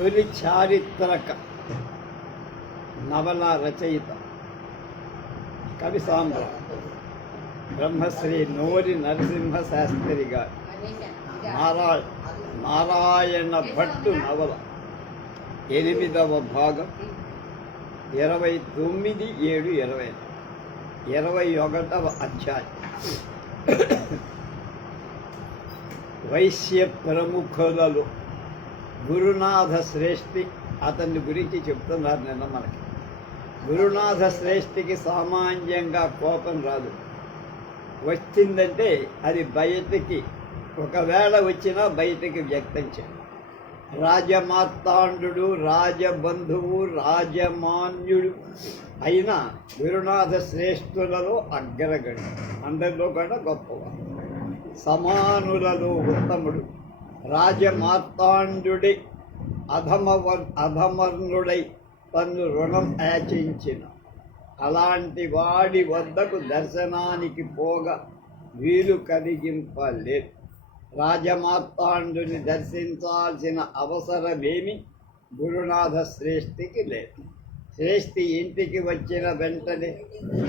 తొలి చారిత్రక నవల రచయిత కవి సాంబ బ్రహ్మశ్రీ నోరి నరసింహ శాస్త్రి గారు నారాయణ భట్టు నవల 8వ భాగం 29/7/21వ అధ్యాయం. వైశ్య ప్రముఖులలో గురునాథ శ్రేష్ఠి అతని గురించి చెప్తున్నారు. నిన్న మనకి గురునాథ శ్రేష్ఠికి సామాన్యంగా కోపం రాదు. వచ్చిందంటే అది బయటికి, ఒకవేళ వచ్చినా బయటికి వ్యక్తం చేయాలి. రాజమార్తాండు, రాజబంధువు, రాజమాన్యుడు అయిన గురునాథ శ్రేష్ఠులలో అగ్రగణ్యుడు, అందరిలో కూడా గొప్పవాడు, సమానులలో ఉత్తముడు. రాజమార్తాండుడి అధమర్ణుడై తన్ను రుణం యాచించిన అలాంటి వాడి వద్దకు దర్శనానికి పోగా వీలు కలిగింపలేదు. రాజమార్తాండుని దర్శించాల్సిన అవసరమేమి గురునాథ శ్రేష్ఠికి లేదు. శ్రేష్ఠి ఇంటికి వచ్చిన వెంటనే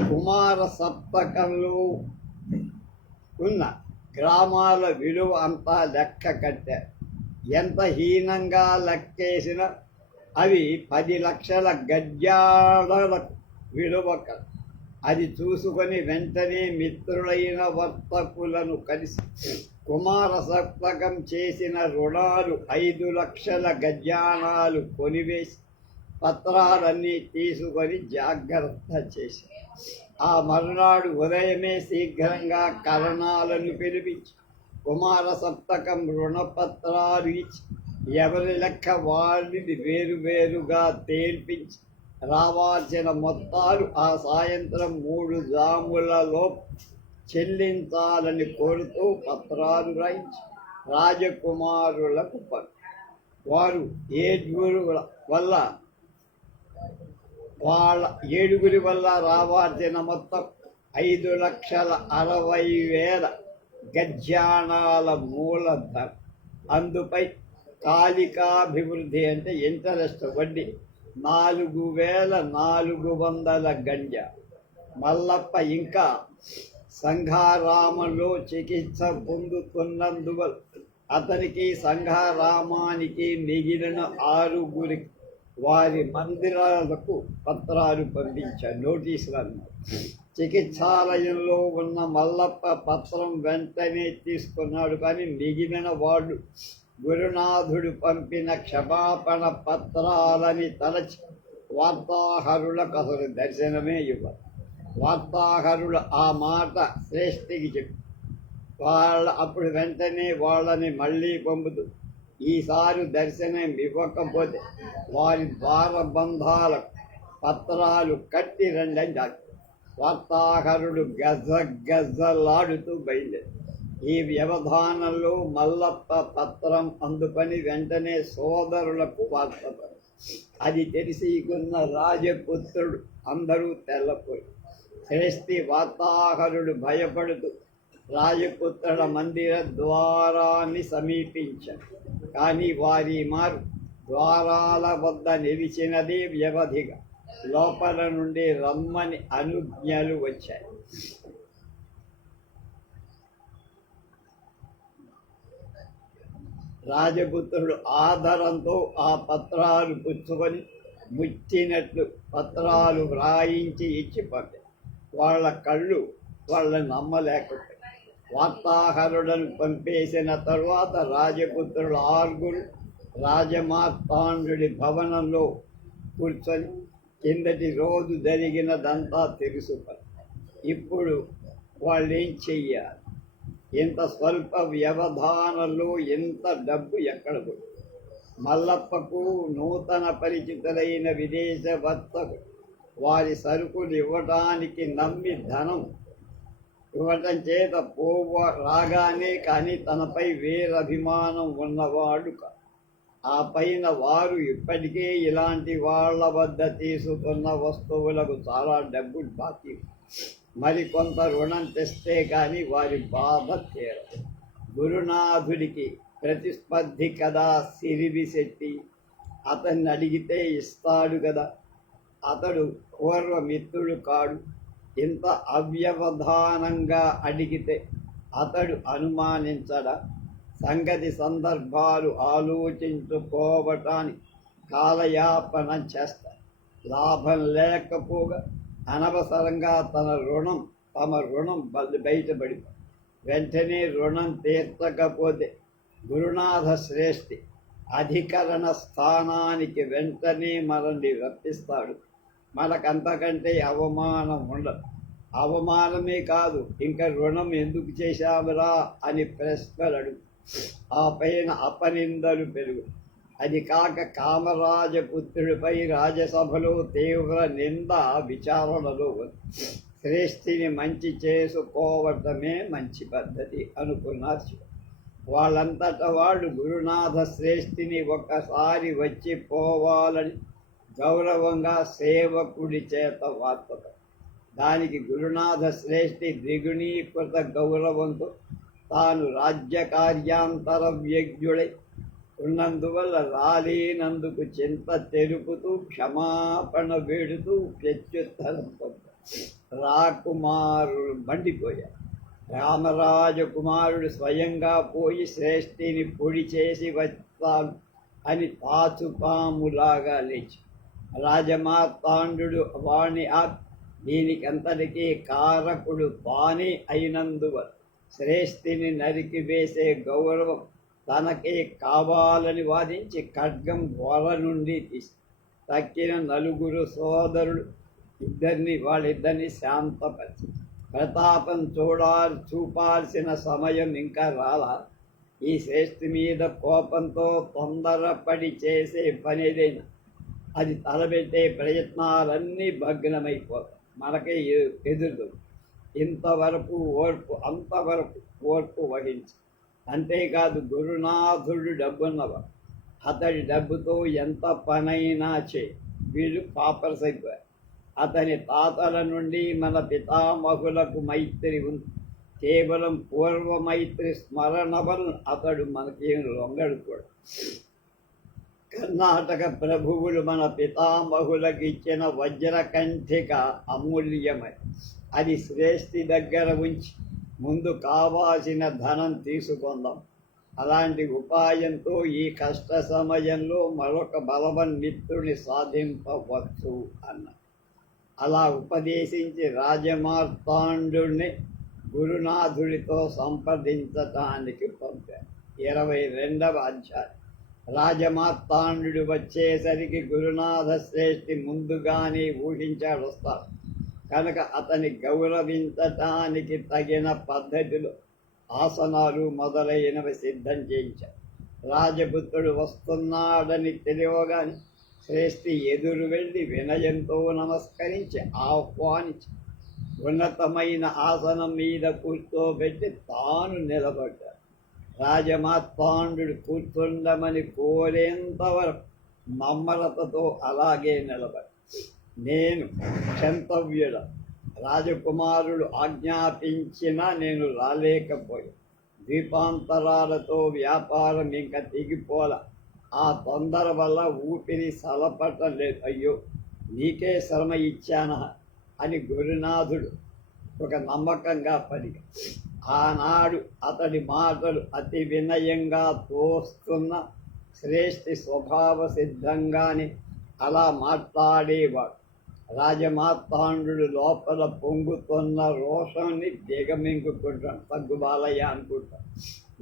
కుమార సప్తకంలో ఉన్న గ్రామాల విలువ అంతా లెక్క కట్టారు. ఎంత హీనంగా లెక్కేసినా అవి 10 లక్షల గజాలకు విలువ. అది చూసుకొని వెంటనే మిత్రులైన వర్తకులను కలిసి కుమార సప్తకం చేసిన రుణాలు 5 లక్షల గజానాలు కొనివేసి పత్రాలన్నీ తీసుకొని జాగ్రత్త చేసి ఆ మరునాడు ఉదయమే శీఘ్రంగా కరణాలను పిలిపించి కుమార సప్తకం రుణపత్రాలు ఇచ్చి ఎవరి లెక్క వారిని వేరువేరుగా తేల్పించి రావాల్సిన మొత్తాలు ఆ సాయంత్రం 3 జాములలో చెల్లించాలని కోరుతూ పత్రాలు రాయించి రాజకుమారులకు వారు ఏడుగురి వల్ల రావాల్సిన మొత్తం 5,60,000 గజానాల మూలధనం. అందుపై కాలికాభివృద్ధి అంటే ఇంటరెస్ట్ వడ్డీ 4,400 గంజా. మల్లప్ప ఇంకా సంఘారామంలో చికిత్స పొందుతున్నందువల్ల అతనికి, సంఘారామానికి మిగిలిన 6గురికి వారి మందిరాలకు పత్రాలు పంపించారు, నోటీసులు అన్నారు. చికిత్సాలయంలో ఉన్న మల్లప్ప పత్రం వెంటనే తీసుకున్నాడు. కానీ మిగిలిన వాడు గురునాథుడు పంపిన క్షమాపణ పత్రాలని తలచి వార్తాహరులకు అసలు దర్శనమే ఇవ్వరు. వార్తాహరులు ఆ మాట శ్రేష్ఠికి చెప్పి అప్పుడు వెంటనే వాళ్ళని మళ్ళీ పంపుతూ ఈసారి దర్శనం ఇవ్వకపోతే వారి ద్వారబంధాలకు పత్రాలు కట్టి రండి. వార్తాహరుడు గజలాడుతూ బయలుదేరి ఈ వ్యవధానంలో మల్లప్ప పత్రం అందుకొని వెంటనే సోదరులకు వార్త. అది తెలిసికున్న రాజపుత్రుడు అందరూ తెల్లపోయి శ్రేష్ఠి వార్తాహరుడు భయపడుతూ రాజపుత్రుల మందిర ద్వారాన్ని సమీపించారు. కానీ వారి మారు ద్వారాల వద్ద నిలిచినదే వ్యవధిగా లోపల నుండి రమ్మని అనుజ్ఞలు వచ్చాయి. రాజపుత్రుడు ఆదరంతో ఆ పత్రాలు పుచ్చుకొని ముచ్చినట్లు పత్రాలు వ్రాయించి ఇచ్చి పంపారు. వాళ్ళ కళ్ళు వాళ్ళని నమ్మలేకపోయాయి. వార్తాహరులను పంపేసిన తరువాత రాజపుత్రులు 6గురు రాజమార్తాండుడి భవనంలో కూర్చొని కిందటి రోజు జరిగినదంతా తెలుసుకొని ఇప్పుడు వాళ్ళు ఏం చెయ్యాలి, ఇంత స్వల్ప వ్యవధానంలో ఎంత డబ్బు ఎక్కడ పోయి. మల్లప్పకు నూతన పరిచితులైన విదేశ వర్తకులు వారి సరుకులు ఇవ్వడానికి నమ్మి ధనం ఇవ్వటం చేత రాగానే కానీ తనపై వేరభిమానం ఉన్నవాడు కాదు. ఆ పైన వారు ఇప్పటికే ఇలాంటి వాళ్ళ వద్ద తీసుకున్న వస్తువులకు చాలా డబ్బులు బాకీ. మరికొంత రుణం తెస్తే కానీ వారి బాధ తీరదు. గురునాథుడికి ప్రతిస్పర్ధి కదా సిరివిశెట్టి. అతన్ని అడిగితే ఇస్తాడు కదా. అతడు పూర్వమిత్రుడు కాడు. ఇంత అవ్యవధానంగా అడిగితే అతడు అనుమానించడా? సంగతి సందర్భాలు ఆలోచించుకోవటానికి కాలయాపన చేస్తారు. లాభం లేకపోగా అనవసరంగా తమ రుణం బయటపడి వెంటనే రుణం తీర్చకపోతే గురునాథ శ్రేష్ఠి అధికరణ స్థానానికి వెంటనే మనల్ని రప్పిస్తాడు. మనకంతకంటే అవమానం ఉండదు. అవమానమే కాదు, ఇంకా రుణం ఎందుకు చేశావురా అని ప్రశ్నలు అడుగు. ఆ పైన అపనిందలు పెరుగు. అది కాక కామరాజపుత్రుడిపై రాజసభలో తీవ్ర నింద విచారణలో శ్రేష్ఠిని మంచి చేసుకోవటమే మంచి పద్ధతి అనుకున్నారు శివ. వాళ్ళంతటా వాళ్ళు గురునాథ శ్రేష్ఠిని ఒక్కసారి వచ్చి పోవాలని గౌరవంగా సేవకుడి చేత వార్త. దానికి గురునాథ శ్రేష్ఠి ద్విగుణీకృత గౌరవంతో తాను రాజ్యకార్యాంతర వ్యజ్ఞుడై ఉన్నందువల్ల రాలేనందుకు చింత తెలుపుతూ క్షమాపణ వేడుతూ ప్రత్యుత్తరం రాకుమారుడు మండిపోయాడు. రామరాజకుమారుడు స్వయంగా పోయి శ్రేష్ఠిని పొడి చేసి వస్తాను అని తాచుపాములాగా లేచి రాజమార్తాండు వాణి దీనికంతటికీ కారకుడు తానే అయినందువల్ల శ్రేష్ఠిని నరికి వేసే గౌరవం తనకే కావాలని వాదించి ఖడ్గం వల నుండి తీసి తక్కిన నలుగురు సోదరులు వాళ్ళిద్దరిని శాంతపరిచి ప్రతాపం చూపాల్సిన సమయం ఇంకా రాలా. ఈ శ్రేష్ఠి మీద కోపంతో తొందరపడి చేసే పనేదైనా అది తలబెట్టే ప్రయత్నాలన్నీ భగ్నమైపోతాయి. మనకే ఎదురు అంతవరకు ఓర్పు వహించి. అంతేకాదు గురునాథుడు డబ్బున్నవాడు. అతడి డబ్బుతో ఎంత పనైనా వీళ్ళు పాపర్స్ అయిపోయారు. అతని తాతల నుండి మన పితామహులకు మైత్రి ఉంది. కేవలం పూర్వ మైత్రి స్మరణ వలన అతడు మనకేం లొంగడు కూడా. కర్ణాటక ప్రభువులు మన పితామహులకు ఇచ్చిన వజ్రకంఠిక అమూల్యమై అది శ్రేష్ఠి దగ్గర ఉంచి ముందు కావాల్సిన ధనం తీసుకుందాం. అలాంటి ఉపాయంతో ఈ కష్ట సమయంలో మరొక బలవన్మిత్రుని సాధింపవచ్చు అన్న. అలా ఉపదేశించి రాజమార్తాండుని గురునాథుడితో సంప్రదించటానికి పంపారు. 22వ అధ్యాయం. రాజమార్తాండు వచ్చేసరికి గురునాథ శ్రేష్ఠి ముందుగానే ఊహించాడు వస్తాడు కనుక అతని గౌరవించటానికి తగిన పద్ధతిలో ఆసనాలు మొదలైనవి సిద్ధం చేయించాడు. రాజపుత్రుడు వస్తున్నాడని తెలియగానే శ్రేష్ఠి ఎదురు వెళ్ళి వినయంతో నమస్కరించి ఆహ్వానించి ఉన్నతమైన ఆసనం మీద కూర్చోబెట్టి తాను నిలబడ్డాడు. రాజమార్తాండు కూర్చుండమని కోరేంతవరకు మమ్మలతతో అలాగే నిలబడి నేను క్షంతవ్యుడ రాజకుమారుడు ఆజ్ఞాపించినా నేను రాలేకపోయా. ద్వీపాంతరాలతో వ్యాపారం ఇంకా తెగిపోల. ఆ తొందర వల్ల ఊపిరి సలపటం లేదు. అయ్యో నీకే శ్రమ ఇచ్చానా అని గురునాథుడు ఒక నమ్మకంగా పలికి ఆనాడు అతడి మాటలు అతి వినయంగా తోస్తున్న శ్రేష్ఠి స్వభావ సిద్ధంగానే అలా మాట్లాడేవాడు. రాజమార్తాండు లోపల పొంగుతున్న రోషాన్ని దిగమింగుకుంటాను. తగ్గుబాలయ్య అనుకుంటాను.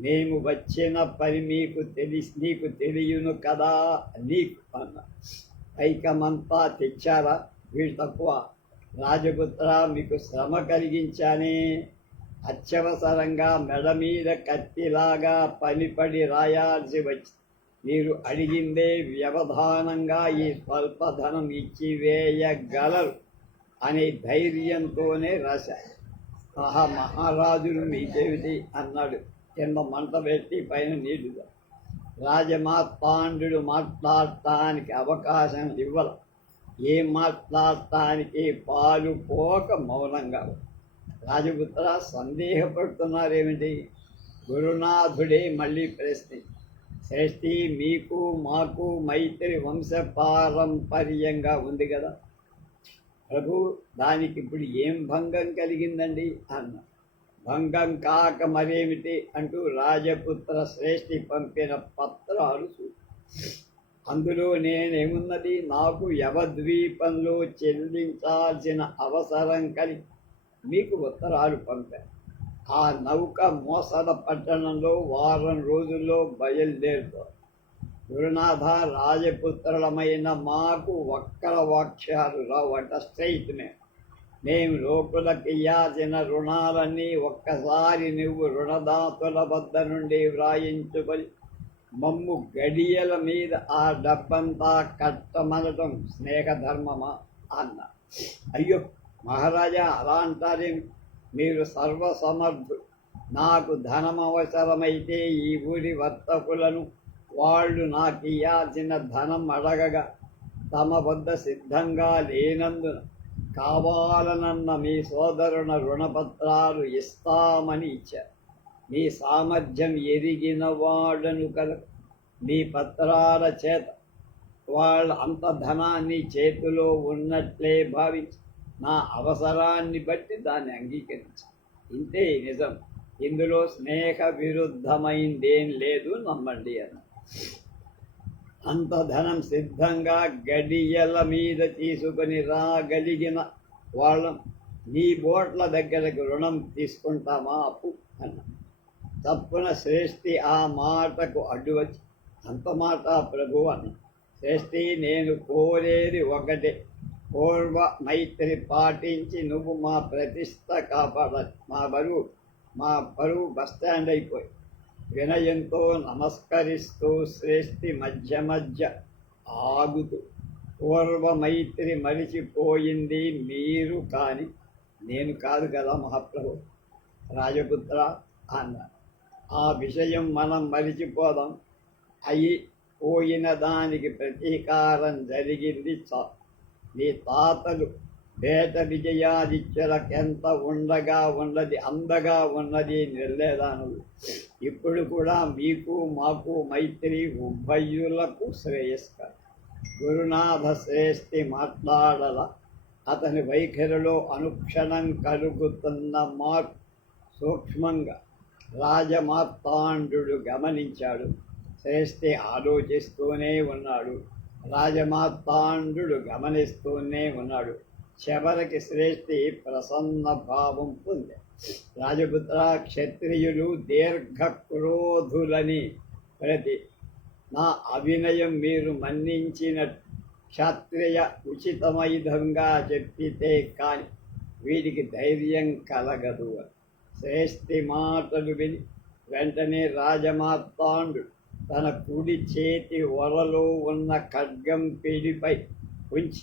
మేము వచ్చిన పని నీకు తెలియను కదా నీకు అన్న. పైకమంతా తెచ్చారా? వీళ్ళు తక్కువ. రాజపుత్ర మీకు శ్రమ కలిగించానే. అత్యవసరంగా మెడ మీద కత్తిలాగా పనిపడి రాయాల్సి వచ్చి మీరు అడిగిందే వ్యవధానంగా ఈ స్వల్పధనం ఇచ్చివేయగలరు అనే ధైర్యంతోనే రాశారు. మహారాజులు మీకేమిటి అన్నాడు కింద మంట పెట్టి పైన నీళ్లుగా. రాజమార్తాండు మాట్లాడటానికి అవకాశం ఇవ్వల. ఏం మాట్లాడటానికి పాలు పోక మౌనంగా. రాజపుత్ర సందేహపడుతున్నారేమిటి? గురునాథుడే మళ్ళీ ప్రశ్నించి శ్రేష్ఠి మీకు మాకు మైత్రి వంశపారంపర్యంగా ఉంది కదా ప్రభు, దానికి ఇప్పుడు ఏం భంగం కలిగిందండి అన్న. భంగం కాక మరేమిటి అంటూ రాజపుత్ర శ్రేష్ఠి పంపిన పత్రాలు అందులో నేనేమున్నది, నాకు యవద్వీపంలో చెల్లించాల్సిన అవసరం కలిగి మీకు ఉత్తరాలు పంపాను. ఆ నౌక మోసల పట్టణంలో వారం రోజుల్లో బయలుదేరుతారు. గురునాథ, రాజపుత్రులమైన మాకు వక్ర వాక్యాలు రావట స్ట్రైట్ మేము లోకులకు ఇయ్యాల్సిన రుణాలన్నీ ఒక్కసారి నువ్వు రుణదాతుల వద్ద నుండి వ్రాయించుకొని మమ్ము గడియల మీద ఆ డబ్బంతా కట్టమనటం స్నేహధర్మమా అన్న. అయ్యో మహారాజా, అలా అంటారేమి? మీరు సర్వసమర్థుడు. నాకు ధనం అవసరమైతే ఈ ఊరి వర్తకులను వాళ్ళు నాకు ఇయ్యాల్సిన ధనం అడగగా తమ వద్ద సిద్ధంగా లేనందున కావాలనన్న మీ సోదరుల రుణపత్రాలు ఇస్తామని ఇచ్చారు. మీ సామర్థ్యం ఎరిగిన వాడను కల మీ పత్రాల చేత వాళ్ళ అంత ధనాన్ని చేతిలో ఉన్నట్లే భావించి నా అవసరాన్ని బట్టి దాన్ని అంగీకరించు. ఇంతే నిజం, ఇందులో స్నేహ విరుద్ధమైందేం లేదు, నమ్మండి అన్న. అంత ధనం సిద్ధంగా గడియల మీద తీసుకొని రాగలిగిన వాళ్ళం నీ బోట్ల దగ్గరకు రుణం తీసుకుంటామా అప్పు అన్న. తప్పున శ్రేష్ఠి ఆ మాటకు అడ్డు వచ్చి, అంత మాట ప్రభు అన్న. శ్రేష్ఠి, నేను కోరేది ఒకటే, పూర్వ మైత్రి పాటించి నువ్వు మా ప్రతిష్ట కాపాడాలి. మా బరువు బస్టాండ్ అయిపోయి. వినయంతో నమస్కరిస్తూ శ్రేష్ఠి మధ్య మధ్య ఆగుతూ, పూర్వ మైత్రి మరిచిపోయింది మీరు కాని నేను కాదు కదా మహాప్రభు. రాజపుత్ర అన్న, ఆ విషయం మనం మరిచిపోదాం. అయి పోయిన దానికి ప్రతీకారం జరిగింది నీ తాతలు బేట విజయాదిత్యులకెంత అందగా ఉన్నది నిర్లేదానులు. ఇప్పుడు కూడా మీకు మాకు మైత్రి ఉభయులకు శ్రేయస్కరం. గురునాథ శ్రేష్ఠి మాట్లాడల అతని వైఖరిలో అనుక్షణం కలుగుతున్న మార్పు సూక్ష్మంగా రాజమార్తాండు గమనించాడు. శ్రేష్ఠి ఆలోచిస్తూనే ఉన్నాడు. రాజమార్తాండు గమనిస్తూనే ఉన్నాడు. చివరికి శ్రేష్ఠి ప్రసన్న భావం పొంది, రాజపుత్ర, క్షత్రియులు దీర్ఘ క్రోధులని ప్రతి నా అభినయం మీరు మన్నించిన క్షత్రియ ఉచితమైదంగా చెప్పితే కాని వీడికి ధైర్యం కలగదు. శ్రేష్ఠి మాటలు విని వెంటనే రాజమార్తాండు తన కుడి చేతి ఒరలో ఉన్న ఖడ్గం పిడిపై ఉంచి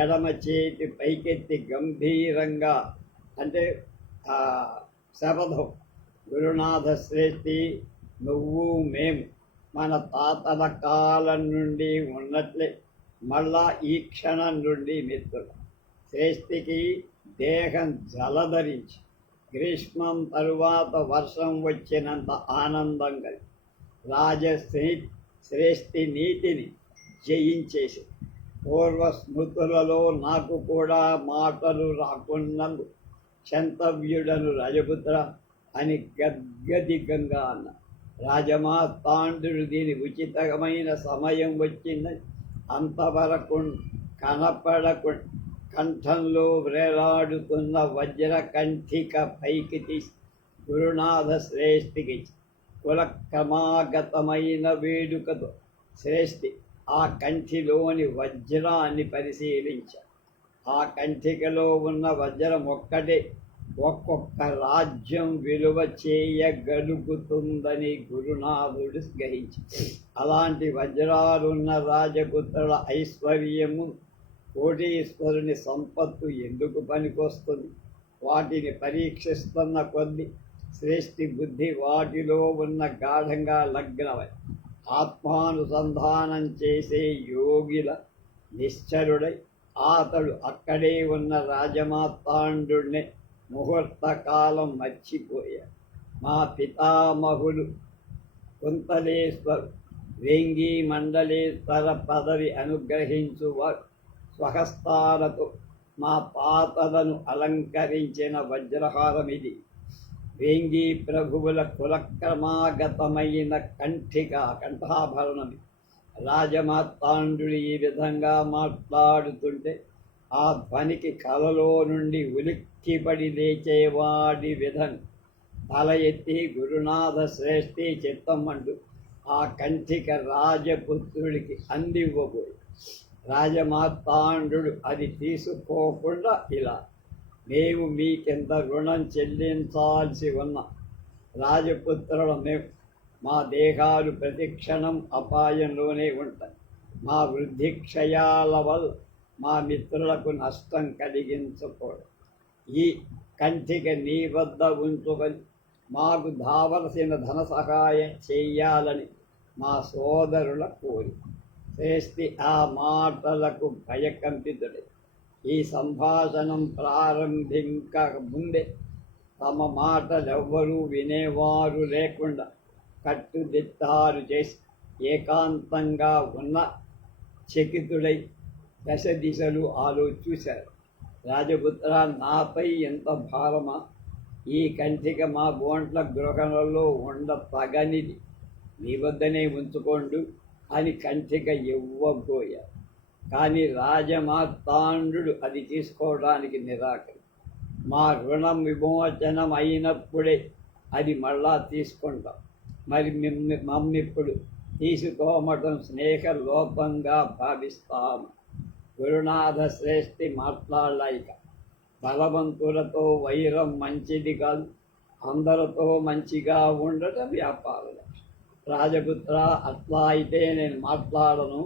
ఎడమ చేతి పైకెత్తి గంభీరంగా, అంటే శపథం, గురునాథ శ్రేష్ఠి, నువ్వు మేము మన తాతల కాలం నుండి ఉన్నట్లే మళ్ళా ఈ క్షణం నుండి మిత్రులు. శ్రేష్ఠికి దేహం జలధరించి గ్రీష్మం తరువాత వర్షం వచ్చినంత ఆనందం కలిగి శ్రేష్ఠి నీతిని జయించేసి, పూర్వ స్మృతులలో నాకు కూడా మాటలు రాకున్నందు క్షంతవ్యుడను రాజపుత్ర అని గద్గదికంగా అన్న. రాజమార్తాండు దీని ఉచితమైన సమయం వచ్చిందని అంతవరకు కనపడకుండా కంఠంలో వ్రేలాడుతున్న వజ్రకంఠిక పైకి తీసి గురునాథ శ్రేష్ఠికి కులక్రమాగతమైన వేడుకతో శ్రేష్ఠి ఆ కంఠిలోని వజ్రాన్ని పరిశీలించారు. ఆ కంఠికలో ఉన్న వజ్రం ఒక్కటే ఒక్కొక్క రాజ్యం విలువ చేయగలుగుతుందని గురునాథుడు గ్రహించి, అలాంటి వజ్రాలున్న రాజపుత్రుల ఐశ్వర్యము కోటీశ్వరుని సంపత్తు ఎందుకు పనికొస్తుంది? వాటిని పరీక్షిస్తున్న కొద్దీ శ్రేష్ఠి బుద్ధి వాటిలో ఉన్న గాఢంగా లగ్నమై ఆత్మానుసంధానం చేసే యోగిల నిశ్చరుడై అతడు అక్కడే ఉన్న రాజమార్తాండుణ్ణి ముహూర్త కాలం మర్చిపోయాడు. మా పితామహులు కుంతలేశ్వరు వేంగి మండలేశ్వర పదవి అనుగ్రహించు స్వహస్తాలతో మా పాతలను అలంకరించిన వజ్రహారం ఇది. వేంగి ప్రభువుల కులక్రమాగతమైన కంఠాభరణమి. రాజమార్తాండుడు ఈ విధంగా మాట్లాడుతుంటే ఆ ధ్వనికి కలలో నుండి ఉలిక్కిపడి లేచేవాడి విధం తల ఎత్తి గురునాథ శ్రేష్ఠి చిత్తమంటూ ఆ కంఠిక రాజపుత్రుడికి అందివ్వబోయి రాజమార్తాండు అది తీసుకోకుండా ఇలా, మేము మీకెంత రుణం చెల్లించాల్సి ఉన్న రాజపుత్రుల మేము, మా దేహాలు ప్రతిక్షణం అపాయంలోనే ఉంటాయి. మా వృద్ధి క్షయాల వల్ల మా మిత్రులకు నష్టం కలిగించకూడదు. ఈ కంఠిక నీ వద్ద ఉంచుకొని మాకు కావలసిన ధన సహాయం చేయాలని మా సోదరుల కోరి. శ్రేష్ఠి ఆ మాటలకు భయకంపితుడే. ఈ సంభాషణం ప్రారంభించక ముందే తమ మాటలెవ్వరూ వినేవారు లేకుండా కట్టుదిట్టాలు చేసి ఏకాంతంగా ఉన్న చకితుడై దశ దిశలు చూశారు. రాజపుత్ర, నాపై ఎంత భారమా! ఈ కంఠిక మా బోంట్ల గృహంలో ఉండ తగనిది, మీ వద్దనే ఉంచుకోండు అని కంఠిక ఇవ్వబోయారు. కానీ రాజమార్తాండు అది తీసుకోవడానికి నిరాకరి. మా రుణం విమోచనం అయినప్పుడే అది మళ్ళా తీసుకుంటాం. మరి మమ్మిప్పుడు తీసుకోమటం స్నేహలోపంగా భావిస్తాము. గురునాథ శ్రేష్ఠి మాట్లాడలేక, బలవంతులతో వైరం మంచిది కాదు, అందరితో మంచిగా ఉండటం వ్యాపార లక్ష్యం. రాజపుత్ర, అట్లా అయితే నేను మాట్లాడను.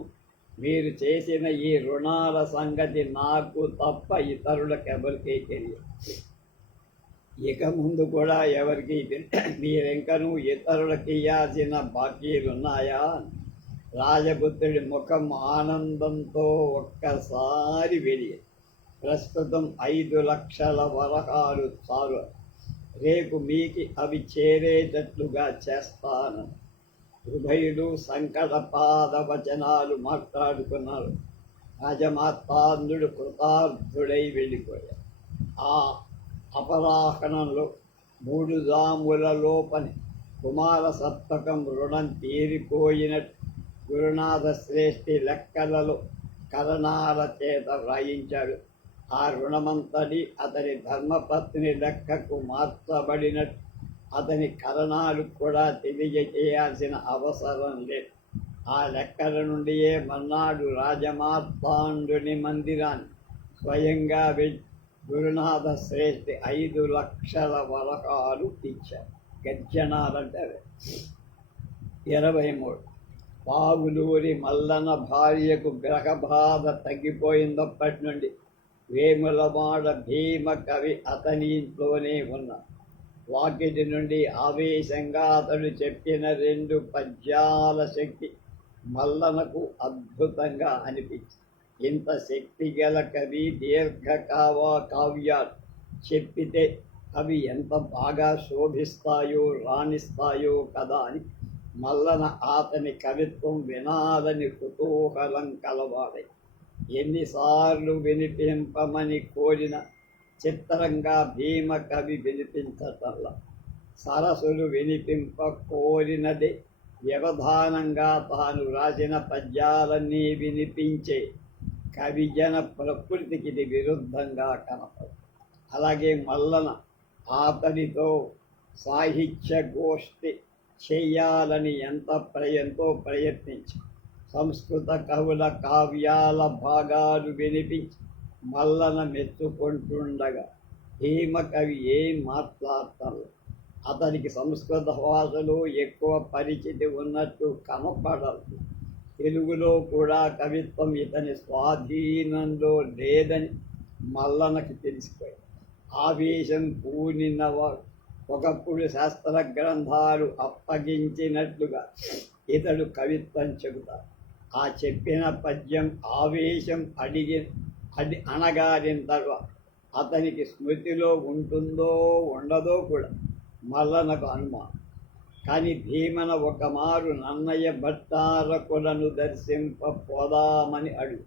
మీరు చేసిన ఈ రుణాల సంగతి నాకు తప్ప ఇతరులకు ఎవరికీ తెలియదు. ఇక ముందు కూడా ఎవరికి మీరెంకనూ ఇతరులకు ఇయ్యాల్సిన బాకీలున్నాయా? రాజపుత్రుడి ముఖం ఆనందంతో ఒక్కసారి వెలిగి, ప్రస్తుతం 5 లక్షల వరహాలు చాలు, రేపు మీకు అవి చేరేటట్లుగా చేస్తాను. ఉభయులు సంకటపాద వచనాలు మాట్లాడుకున్నారు. రాజమార్తాండు కృతార్థుడై వెళ్ళిపోయాడు. ఆ అపరాహణంలో 3 జాముల లోపని కుమార సప్తకం రుణం తీరిపోయినట్టు గురునాథ శ్రేష్ఠి లెక్కలలో కరణాల చేత వ్రాయించాడు. ఆ రుణమంతటి అతని ధర్మపత్ని లెక్కకు మార్చబడినట్టు అతని కరణాలు కూడా తెలియజేయాల్సిన అవసరం లేదు. ఆ లెక్కల నుండియే మన్నాడు రాజమార్తాండుని మందిరాన్ని స్వయంగా వెళ్ళి గురునాథ శ్రేష్ఠి 5 లక్షల వరహాలు ఇచ్చారు. గర్జనాలంటే 23. పావులూరి మల్లన భార్యకు గ్రహబాధ తగ్గిపోయినప్పటి నుండి వేములవాడ భీమ కవి అతని ఇంట్లోనే ఉన్నారు. వాకిటి నుండి ఆవేశంగా అతడు చెప్పిన 2 పద్యాల శక్తి మల్లనకు అద్భుతంగా అనిపించింది. ఇంత శక్తి గల కవి కావ్యాలు చెప్పితే అవి ఎంత బాగా శోభిస్తాయో రాణిస్తాయో కదా అని మల్లన అతని కవిత్వం వినాలని కుతూహలం కలవాడై ఎన్నిసార్లు వినిపింపమని కోరిన చిత్రంగా భీమ కవి వినిపించటల్లా సరసులు వినిపింప కోరినదే వ్యవధానంగా తాను రాసిన పద్యాలన్నీ వినిపించే కవిజన ప్రకృతికి ఇది విరుద్ధంగా కనపడు. అలాగే మల్లన అతనితో సాహిత్య గోష్ఠి చేయాలని ఎంతో ప్రయత్నించి సంస్కృత కవుల కావ్యాల భాగాలు వినిపించి మల్లన మెచ్చుకుంటుండగా భీమ కవి ఏం మాట్లాడతారు. అతనికి సంస్కృత భాషలో ఎక్కువ పరిచితి ఉన్నట్టు కనపడదు. తెలుగులో కూడా కవిత్వం ఇతని స్వాధీనంలో లేదని మల్లనకి తెలిసిపోయింది. ఆవేశం పూనినవాడు ఒకప్పుడు శాస్త్ర గ్రంథాలు అప్పగించినట్లుగా ఇతడు కవిత్వం చెబుతాడు. ఆ చెప్పిన పద్యం ఆవేశం అణగారిన తర్వాత అతనికి స్మృతిలో ఉంటుందో ఉండదో కూడా మల్లనకు అనుమానం. కాని భీమన ఒకమారు నన్నయ్య భట్టారకులను దర్శింప పోదామని అడుగు.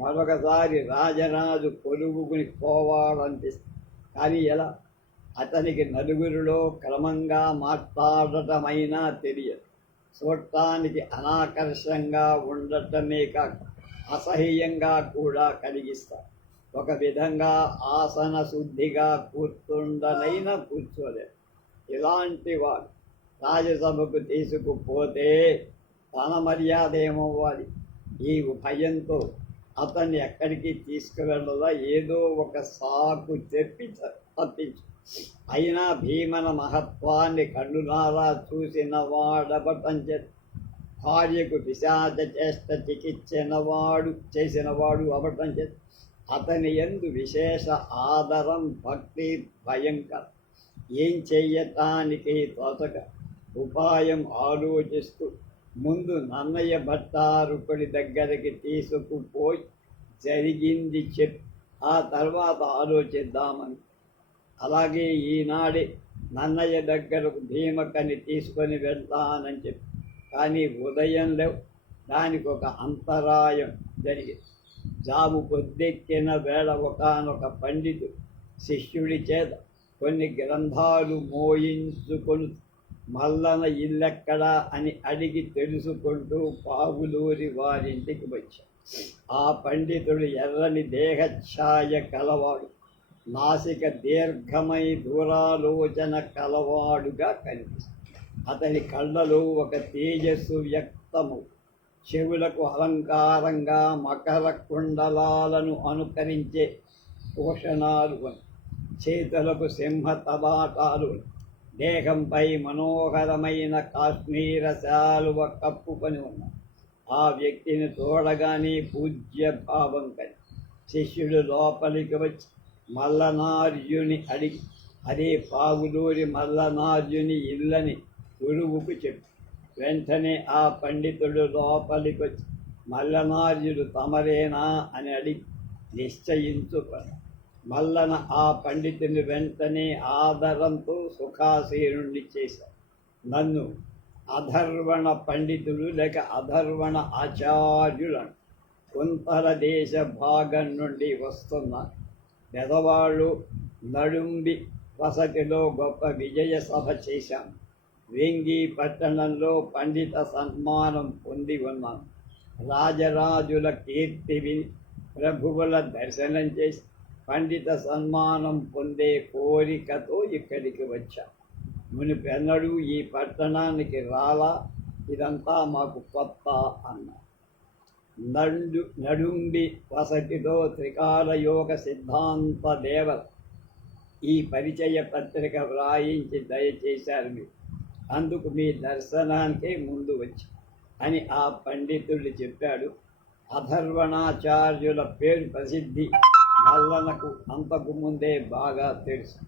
మరొకసారి రాజరాజు కొలువుకుని పోవాలనిపిస్తుంది. కానీ ఎలా? అతనికి నలుగురిలో క్రమంగా మాట్లాడటమైనా తెలియదు. చూడటానికి అనాకర్షంగా ఉండటమే కాక అసహ్యంగా కూడా కలిగిస్తారు. ఒక విధంగా ఆసన శుద్ధిగా కూర్చుండనైనా కూర్చోలేదు. ఇలాంటి వాడు రాజ్యసభకు తీసుకుపోతే తన మర్యాద ఏమవ్వాలి? ఈ భయంతో అతన్ని ఎక్కడికి తీసుకువెళ్ళదా ఏదో ఒక సాకు చెప్పి తప్పించు. అయినా భీమన మహత్వాన్ని కన్నులారా చూసిన వాడవటం చేత భార్యకు పిశాచ చేష్ట చేసినవాడు అవటం చేత అతని యందు విశేష ఆదరం, భక్తి, భయంకరం. ఏం చెయ్యటానికి తోచక ఉపాయం ఆలోచిస్తూ ముందు నన్నయ్య భట్టారకుడి దగ్గరికి తీసుకుపోయి జరిగింది చెప్పి ఆ తర్వాత ఆలోచిద్దామని. అలాగే ఈనాడే నన్నయ్య దగ్గరకు భీమకని తీసుకొని వెళ్తానని చెప్పి. కానీ ఉదయంలో దానికి ఒక అంతరాయం జరిగింది. జాము పొద్దెక్కిన వేళ ఒకానొక పండితుడు శిష్యుడి చేత కొన్ని గ్రంథాలు మోయించుకొని మల్లన ఇల్లెక్కడా అని అడిగి తెలుసుకుంటూ పావులూరి వారింటికి వచ్చాడు. ఆ పండితుడు ఎర్రని దేహఛాయ కలవాడు, నాసిక దీర్ఘమై దూరాలోచన కలవాడుగా కనిపిస్తుంది. అతని కళ్ళలో ఒక తేజస్సు వ్యక్తము. చెవులకు అలంకారంగా మకర కుండలాలను అనుకరించే భూషణాలు, చేతులకు సింహ తబాటాలు, దేహంపై మనోహరమైన కాశ్మీర శాలువ కప్పుకొని ఉన్నాడు. ఆ వ్యక్తిని చూడగానే పూజ్య భావం కలి శిష్యుడు లోపలికి వచ్చి మల్లనార్యుని అడిగి అదే పావులూరి మల్లనార్యుని ఇల్లని గురువుకు చెప్పి వెంటనే ఆ పండితుడు లోపలికి వచ్చి మల్లనార్యుడు తమరేనా అని అడిగి నిశ్చయించుకొని మల్లన ఆ పండితుని వెంటనే ఆదరంతో సుఖాసీనుణ్ణి చేశాడు. నన్ను అధర్వణ పండితుడు లేక అధర్వణ ఆచార్యులను కుంతల దేశ భాగం నుండి వస్తున్న పెదవాళ్ళు నడుంబి వసతిలో గొప్ప విజయ సభ చేశాను. వేంగి పట్టణంలో పండిత సన్మానం పొంది ఉన్నాను. రాజరాజుల కీర్తి విని ప్రభువుల దర్శనం చేసి పండిత సన్మానం పొందే కోరికతో ఇక్కడికి వచ్చా. మునిపెన్నడూ ఈ పట్టణానికి రాలా, ఇదంతా మాకు కొత్త అన్నా. నడుంబి వసతిలో త్రికాల యోగ సిద్ధాంత దేవత ఈ పరిచయ పత్రిక వ్రాయించి దయచేశారు మీరు. అందుకు మీ దర్శనానికే ముందు వచ్చి అని ఆ పండితుడు చెప్పాడు. అధర్వణాచార్యుల పేరు ప్రసిద్ధి మల్లనకు అంతకు ముందే బాగా తెలుసు.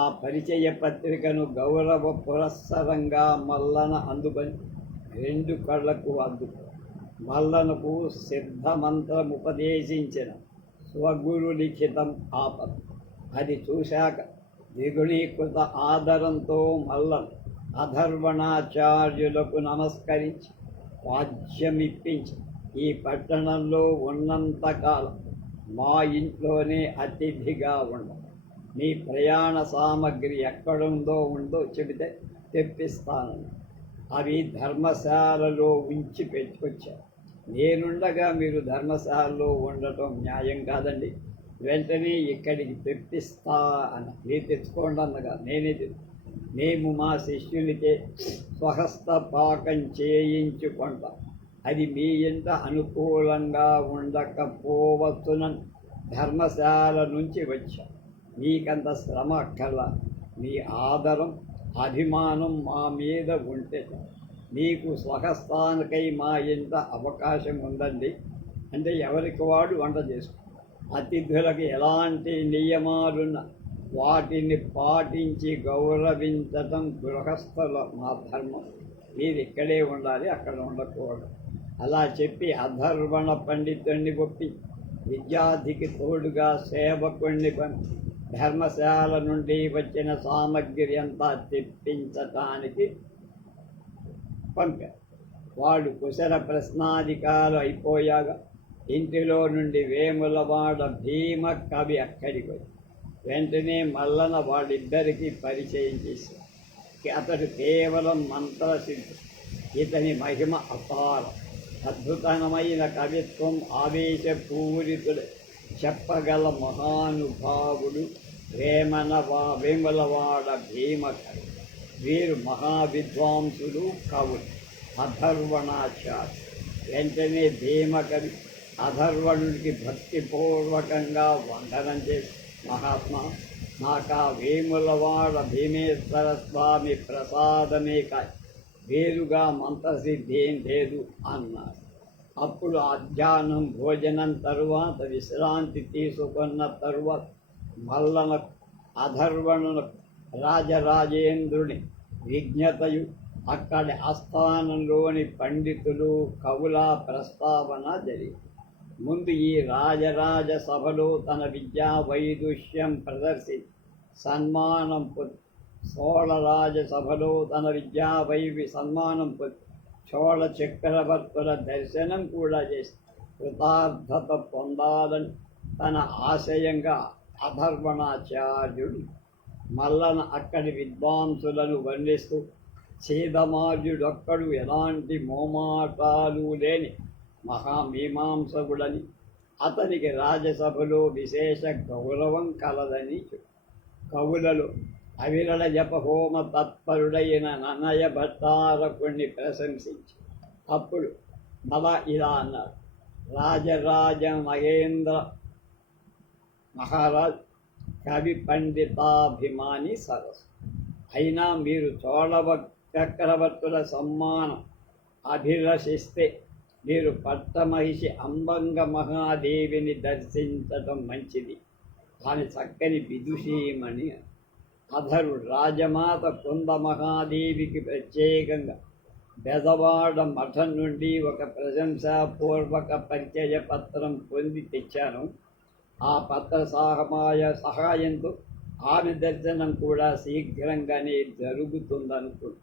ఆ పరిచయ పత్రికను గౌరవ పురస్సరంగా మల్లన అందుకొని 2 కళ్ళకు అద్దుకు మల్లనకు సిద్ధమంత్రం ఉపదేశించిన స్వగురు లిఖితం ఆపద. అది చూశాక ద్విగుణీకృత ఆదరంతో మల్లన అధర్వణాచార్యులకు నమస్కరించి వాద్యమిప్పించి ఈ పట్టణంలో ఉన్నంతకాలం మా ఇంట్లోనే అతిథిగా ఉండ, మీ ప్రయాణ సామగ్రి ఉందో చెబితే తెప్పిస్తానని. అవి ధర్మశాలలో ఉంచి పెట్టుకొచ్చారు. నేనుండగా మీరు ధర్మశాలలో ఉండటం న్యాయం కాదండి, వెంటనే ఇక్కడికి తెప్పిస్తా అని. మీరు తెచ్చుకోండి అన్నగా మేము మా శిష్యునికే స్వహస్త పాకం చేయించుకుంటాం. అది మీ ఇంట అనుకూలంగా ఉండకపోవచ్చునని ధర్మశాల నుంచి వచ్చాం. మీకంత శ్రమ అక్కర్లా. మీ ఆదరం, అభిమానం మా మీద ఉంటే మీకు స్వహస్తానికై మా ఇంట అవకాశం ఉందండి అంటే ఎవరికి వాడు వంట చేసుకో. అతిథులకు ఎలాంటి నియమాలున్న వాటిని పాటించి గౌరవించటం గృహస్థుల మా ధర్మం. మీరు ఇక్కడే ఉండాలి, అక్కడ ఉండకూడదు. అలా చెప్పి అధర్వణ పండితుడిని ఒప్పి విద్యార్థికి తోడుగా సేవకుణ్ణి పంపి ధర్మశాల నుండి వచ్చిన సామగ్రి అంతా తెప్పించటానికి పంపారు. వాడు కుశల ప్రశ్నాధికారులు అయిపోయాక ఇంటిలో నుండి వేములవాడ భీమ కవి అక్కడికి వచ్చి వెంటనే మల్లన వాళ్ళిద్దరికీ పరిచయం చేశాడు. అతడు కేవలం మంత్రసిద్ధి, ఇతని మహిమ అపారం, అద్భుతమైన కవిత్వం, ఆవేశపూరితుడు, చెప్పగల మహానుభావుడు వేములవాడ భీమ కవి. వీరు మహావిద్వాంసులు, కవులు. అధర్వణాచార్య. వెంటనే భీమకవి అధర్వణుడికి భక్తిపూర్వకంగా వందనం చేసి, మహాత్మా, నాకు ఆ వేములవాడ భీమేశ్వర స్వామి ప్రసాదమే కాదు, వేరుగా మంత్రసిద్ధి ఏం లేదు అన్నారు. అప్పుడు అధ్యాహ్నం భోజనం తరువాత విశ్రాంతి తీసుకున్న తరువాత మల్లన అధర్వణులకు రాజరాజేంద్రుని విజ్ఞతయు అక్కడి ఆస్థానంలోని పండితులు, కవుల ప్రస్తావన జరిగింది. ముందు ఈ రాజరాజ సభలో తన విద్యా వైదుష్యం ప్రదర్శించి సన్మానం పొంది, చోళరాజ సభలో తన విద్యా సన్మానం పొంది చోళ చక్రవర్తుల దర్శనం కూడా చేసి కృతార్థత పొందాలని తన ఆశయంగా అధర్వణాచార్యుడు మల్లన అక్కడి విద్వాంసులను వర్ణిస్తూ, ఛేదమార్యుడొక్కడు ఎలాంటి మోమాటాలు లేని మహామీమాంసకుడని, అతనికి రాజసభలో విశేష గౌరవం కలదని కవులలో అవిరళ జపహోమ తత్పరుడైన నన్నయ భట్టారకుణ్ణి ప్రశంసించి అప్పుడు ఇలా అన్నారు. రాజరాజ మహేంద్ర మహారాజ్ కవి పండితాభిమాని సరస్సు అయినా మీరు చక్రవర్తుల సమ్మానం అభిలషిస్తే మీరు పట్టమహిషి అంబంగ మహాదేవిని దర్శించటం మంచిది. ఆమె చక్కని విదుషీమణి. అధరుడు రాజమాత కుంద మహాదేవికి ప్రత్యేకంగా బెజవాడ మఠం నుండి ఒక ప్రశంసాపూర్వక పరిచయ పత్రం పొంది తెచ్చాను. ఆ పత్ర సహాయంతో ఆమె దర్శనం కూడా శీఘ్రంగానే జరుగుతుందనుకుంది.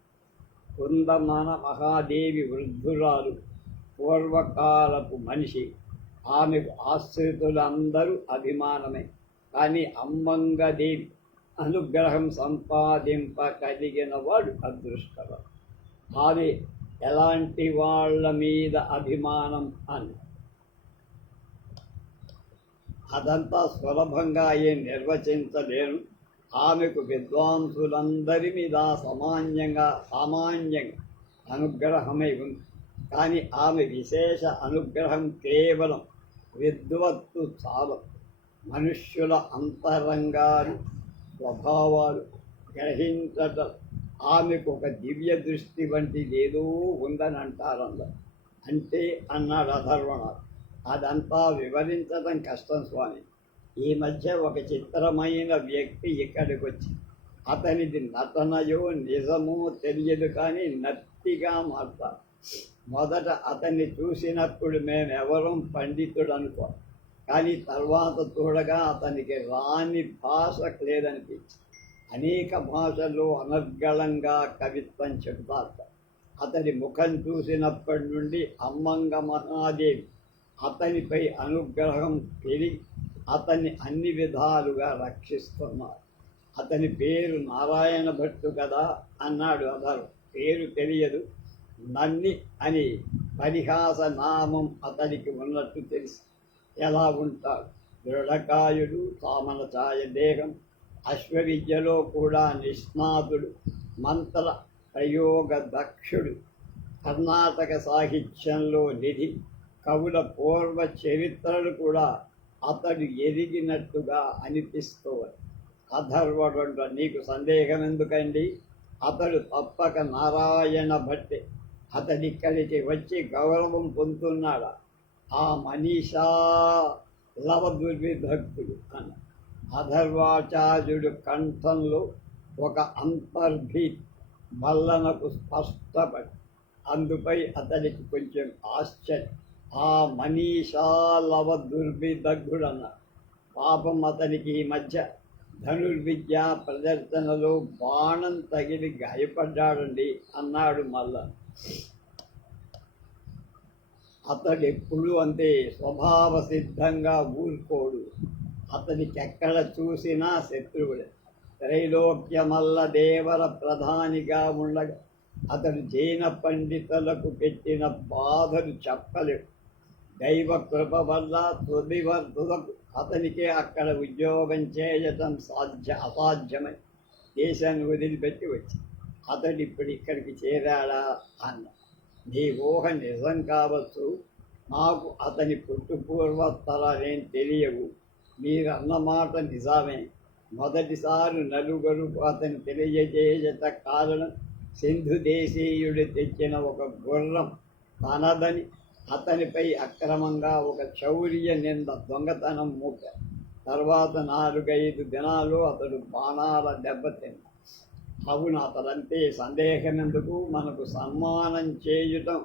కుందమన మహాదేవి వృద్ధురాలు, పూర్వకాలపు మనిషి. ఆమెకు ఆశ్రితులందరూ అభిమానమే. కానీ అంబంగదేవి అనుగ్రహం సంపాదింపగలిగిన వాడు అదృష్టవాడు. ఆమె ఎలాంటి వాళ్ళ మీద అభిమానం అని అదంతా సులభంగా ఏం నిర్వచించలేను. ఆమెకు విద్వాంసులందరి మీద సామాన్యంగా అనుగ్రహమై ఉంది. కానీ ఆమె విశేష అనుగ్రహం కేవలం విద్వత్తు చాలు. మనుష్యుల అంతరంగాలు, స్వభావాలు గ్రహించటం ఆమెకు ఒక దివ్య దృష్టి వంటిది ఏదో ఉందని అంటారు అందరు. అంటే అన్నాడు అధర్వణాలు, అదంతా వివరించడం కష్టం స్వామి. ఈ మధ్య ఒక చిత్రమైన వ్యక్తి ఇక్కడికి వచ్చి, అతనిది నటనయో నిజమో తెలియదు కానీ నత్తిగా మాట్లాడు. మొదట అతన్ని చూసినప్పుడు మేమెవరం పండితుడు అనుకో, కానీ తర్వాత చూడగా అతనికి రాని భాష లేదనిపించి అనేక భాషల్లో అనర్గళంగా కవిత్వం చెబుతారు. అతని ముఖం చూసినప్పటి నుండి అమ్మంగ మహాదేవి అతనిపై అనుగ్రహం పెరిగి అతన్ని అన్ని విధాలుగా రక్షిస్తున్నారు. అతని పేరు నారాయణ భట్టు కదా అన్నాడు అధరు. పేరు తెలియదు, నన్ని అని పరిహాస నామం అతనికి ఉన్నట్టు తెలిసి. ఎలా ఉంటాడు? దృఢకాయుడు, తామన ఛాయ దేహం, అశ్వవిద్యలో కూడా నిష్ణాతుడు, మంత్ర ప్రయోగ దక్షుడు, కర్ణాటక సాహిత్యంలో నిధి. కవుల పూర్వ చరిత్రలు కూడా అతడు ఎదిగినట్టుగా అనిపిస్తోంది. అధర్వణుడు, నీకు సందేహం ఎందుకండి? అతడు తప్పక నారాయణ భట్టే. అతడిక్కడికి వచ్చి గౌరవం పొందుతున్నాడా? ఆ మనీషా లవ దుర్విధక్తుడు అన్న అధర్వాచార్యుడు కంఠంలో ఒక అంతర్భీతి మల్లనకు స్పష్టపడి, అందుపై అతడికి కొంచెం ఆశ్చర్యం. ఆ మనీషా లవ దుర్విదగ్గుడన్న పాపం అతనికి ఈ మధ్య ధనుర్విద్య ప్రదర్శనలో బాణం తగిలి గాయపడ్డాడండి అన్నాడు మల్లన్. అతడు ఎప్పుడు అంతే స్వభావ సిద్ధంగా ఊరుకోడు. అతనికి ఎక్కడ చూసినా శత్రువుడే. త్రైలోక్యమల్ల దేవర ప్రధానిగా ఉండగా అతడు జైన పండితులకు పెట్టిన బాధలు చెప్పలేవు. దైవ కృప వల్ల తుదకు అతనికే అక్కడ ఉద్యోగం చేయటం అసాధ్యమై దేశాన్ని వదిలిపెట్టి వచ్చి అతడు ఇప్పుడు ఇక్కడికి చేరాడా అన్న. నీ ఊహ నిజం కావచ్చు. నాకు అతని పుట్టుపూర్వోత్తరాలేం తెలియవు. మీరన్నమాట నిజమే. మొదటిసారి నలుగురు అతని తెలియజేయట కారణం సింధు దేశీయుడు తెచ్చిన ఒక గుర్రం తనదని అతనిపై అక్రమంగా ఒక చౌర్య నింద దొంగతనం మూట. తర్వాత 4-5 దినాలు అతడు బాణాల దెబ్బతిన్నాడు. అవును, అతడంటే సందేహం ఎందుకు? మనకు సన్మానం చేయటం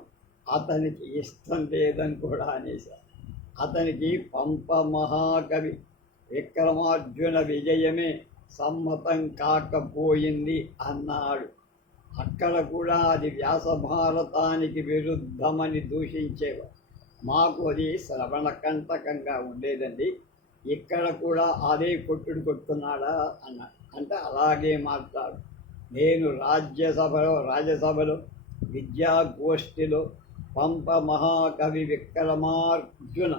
అతనికి ఇష్టం లేదని కూడా అనేశారు. అతనికి పంప మహాకవి విక్రమార్జున విజయమే సమ్మతం కాకపోయింది అన్నాడు. అక్కడ కూడా అది వ్యాస భారతానికి విరుద్ధమని దూషించేవారు. మాకు అది శ్రవణ కంటకంగా ఉండేదండి. ఇక్కడ కూడా అదే కొట్టున్నాడా అన్నాడు. అంటే అలాగే మాట్లాడు. నేను రాజ్యసభలో విద్యాగోష్ఠిలో పంప మహాకవి విక్రమార్జున